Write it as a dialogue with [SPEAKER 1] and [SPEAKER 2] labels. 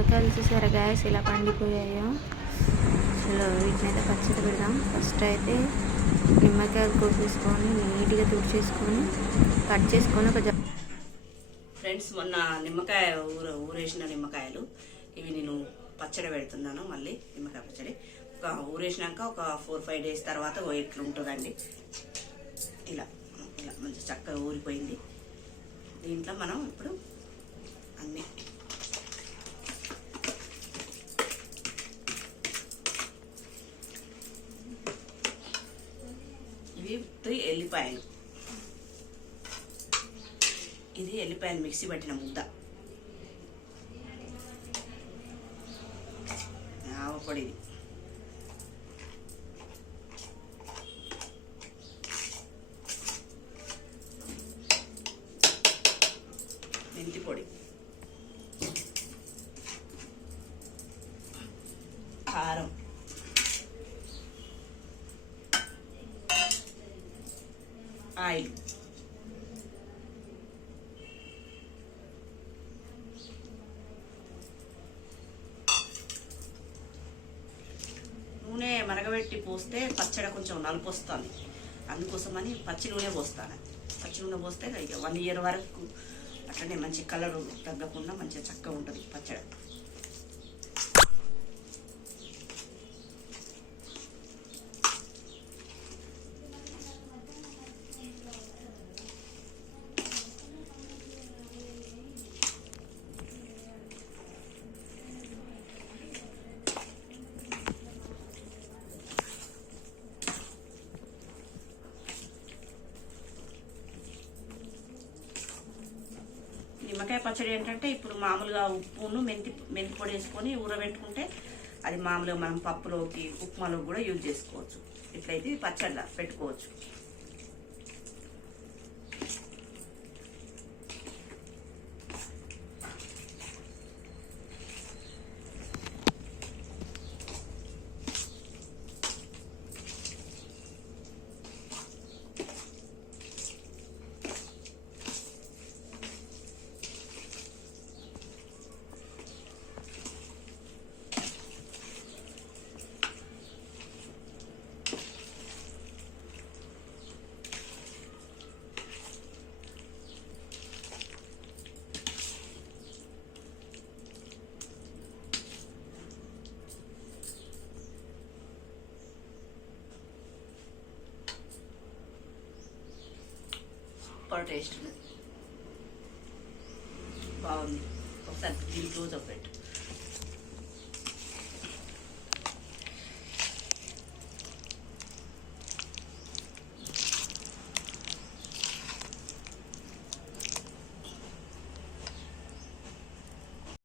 [SPEAKER 1] నిమ్మకాయలు చూసారా గాయస్ ఇలా పండిపోయాయో. అసలు వీటిని అయితే పచ్చడి పెడదాం. ఫస్ట్ అయితే నిమ్మకాయలు కోసేసుకొని నీట్గా తుడిచేసుకొని కట్ చేసుకొని ఒక
[SPEAKER 2] ఫ్రెండ్స్ మొన్న నిమ్మకాయ ఊర ఊరేసిన నిమ్మకాయలు. ఇవి నేను పచ్చడి పెడుతున్నాను మళ్ళీ నిమ్మకాయ పచ్చడి. ఒక ఊరేసినాక ఒక ఫోర్ ఫైవ్ డేస్ తర్వాత ఓ ఉంటుందండి ఇలా ఇలా మంచి చక్కగా ఊరిపోయింది. దీంట్లో మనం ఇప్పుడు అన్నీ ఇది త్రీ ఎల్లిపాయలు. ఇది ఎల్లిపాయలు మిక్సీ పట్టిన ముద్ద. ఆవపొడి ఇది. మెంతి పొడి. కారం. ఆయిల్ నూనె మరగబెట్టి పోస్తే పచ్చడి కొంచెం నలుపు వస్తుంది అందుకోసమని పచ్చి నూనె పోస్తాను. పచ్చి నూనె పోస్తే ఇక వన్ ఇయర్ వరకు అట్లనే మంచి కలర్ తగ్గకుండా మంచిగా చక్కగా ఉంటుంది పచ్చడి. నిమ్మకాయ పచ్చడి ఏంటంటే ఇప్పుడు మామూలుగా ఉప్పును మెంతి మెంతి పొడి వేసుకొని ఊరబెట్టుకుంటే అది మామూలుగా మనం పప్పులోకి ఉప్మాలోకి కూడా యూజ్ చేసుకోవచ్చు. ఇట్లయితే పచ్చళ్ళ పెట్టుకోవచ్చు. సూపర్ టేస్ట్ ఉంది బాగుంది. ఒకసారి దీని క్లోజ్ అప్ పెట్టు.